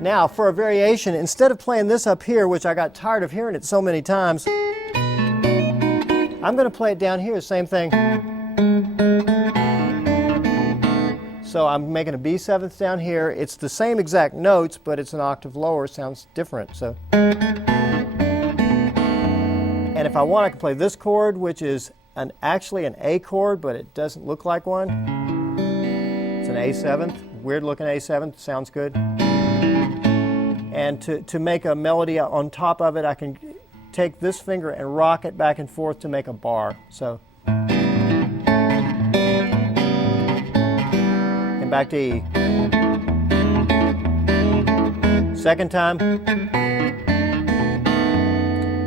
Now, for a variation, instead of playing this up here, which I got tired of hearing it so many times, I'm going to play it down here, same thing. So I'm making a B7th down here. It's the same exact notes, but it's an octave lower. It sounds different. So, and if I want, I can play this chord, which is actually an A chord, but it doesn't look like one. It's an A7th, weird-looking A7th. Sounds good. And to make a melody on top of it, I can take this finger and rock it back and forth to make a bar. So. Back to E. Second time.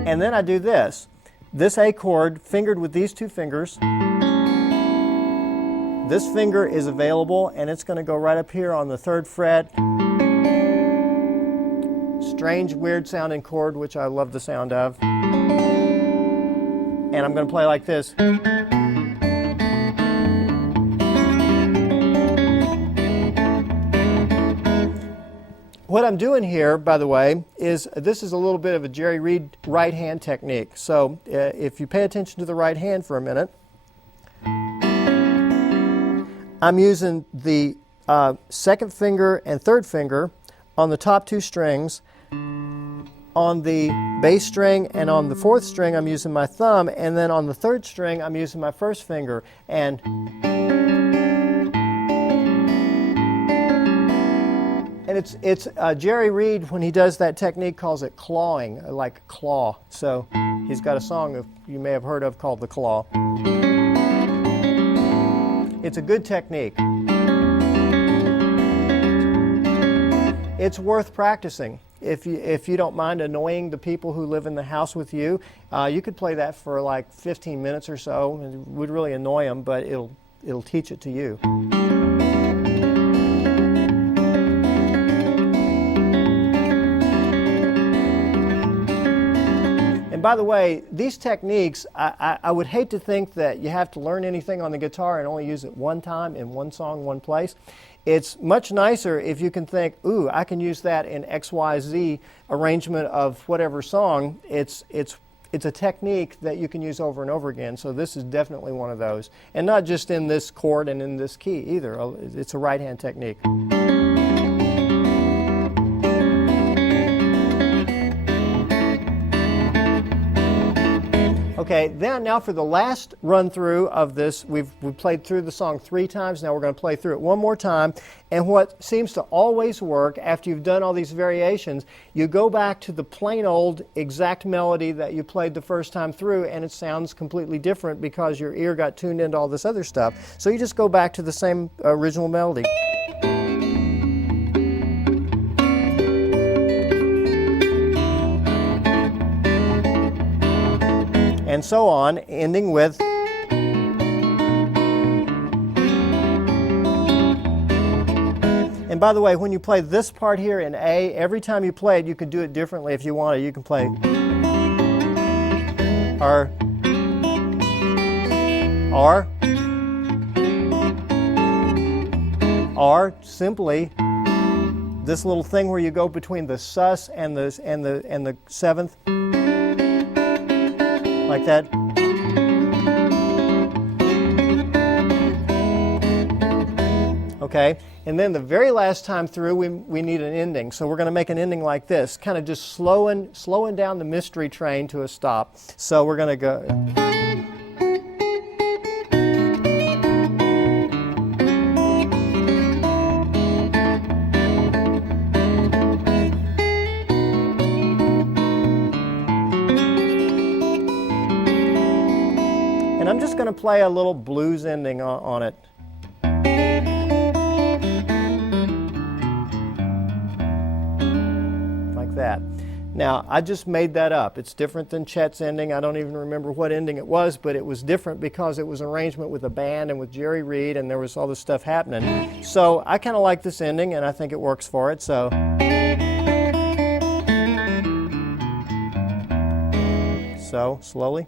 And then I do this. This A chord fingered with these two fingers. This finger is available and it's going to go right up here on the 3rd fret. Strange, weird sounding chord, which I love the sound of. And I'm going to play like this. What I'm doing here, by the way, is this is a little bit of a Jerry Reed right hand technique. So if you pay attention to the right hand for a minute, I'm using the 2nd finger and 3rd finger on the top 2 strings. On the bass string and on the 4th string, I'm using my thumb, and then on the 3rd string, I'm using my 1st finger. And it's Jerry Reed, when he does that technique, calls it clawing, like claw. So he's got a song you may have heard of called The Claw. It's a good technique. It's worth practicing. If you don't mind annoying the people who live in the house with you, you could play that for like 15 minutes or so. It would really annoy them, but it'll teach it to you. And by the way, these techniques, I would hate to think that you have to learn anything on the guitar and only use it one time in one song, one place. It's much nicer if you can think, ooh, I can use that in XYZ arrangement of whatever song. It's a technique that you can use over and over again. So this is definitely one of those. And not just in this chord and in this key either. It's a right-hand technique. Okay, now for the last run through of this, we've played through the song 3 times. Now we're going to play through it one more time. And what seems to always work after you've done all these variations, you go back to the plain old exact melody that you played the first time through, and it sounds completely different because your ear got tuned into all this other stuff. So you just go back to the same original melody. And so on, ending with. And by the way, when you play this part here in A, every time you play it, you can do it differently if you want to. You can play R, simply this little thing where you go between the sus and the 7th. Like that. Okay, and then the very last time through we need an ending. So we're going to make an ending like this, kind of just slowing down the mystery train to a stop. So we're going to go. And I'm just going to play a little blues ending on it. Like that. Now, I just made that up. It's different than Chet's ending. I don't even remember what ending it was, but it was different because it was an arrangement with a band and with Jerry Reed, and there was all this stuff happening. So I kind of like this ending, and I think it works for it. So slowly.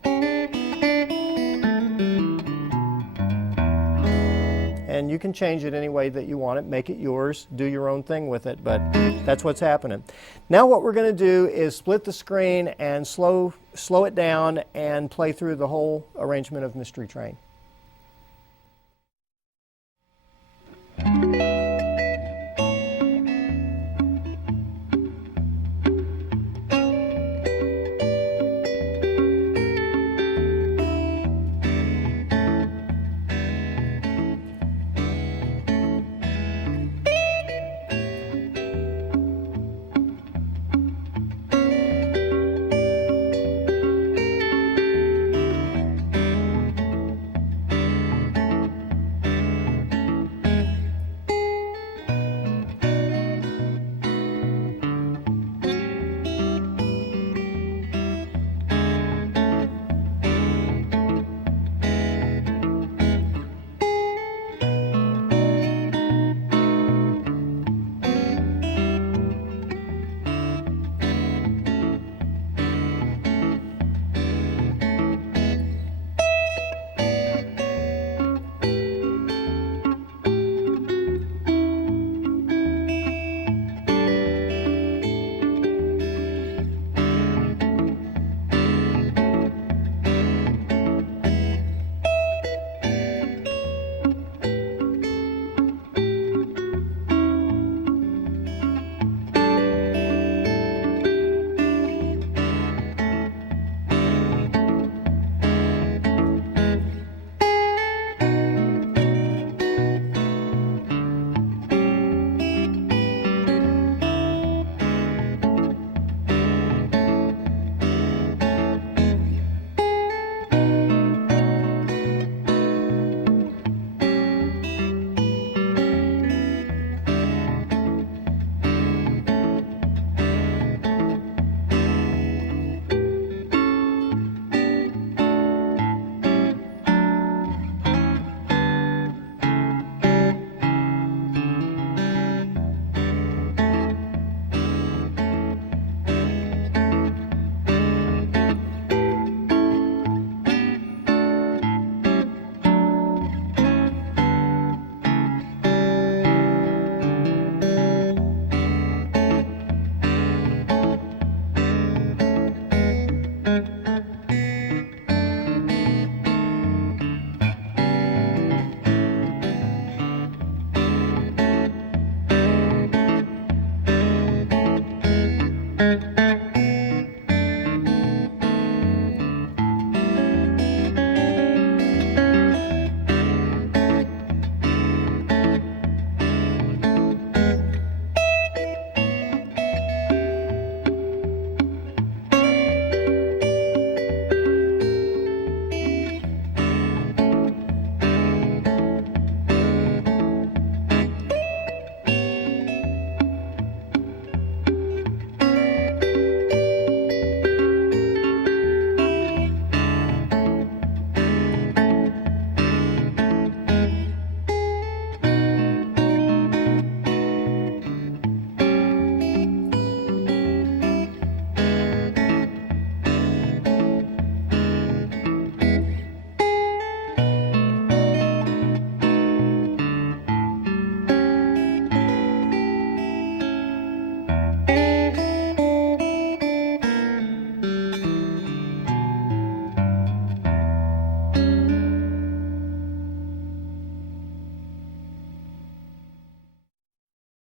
and you can change it any way that you want it, make it yours, do your own thing with it, but that's what's happening. Now what we're going to do is split the screen and slow it down and play through the whole arrangement of Mystery Train.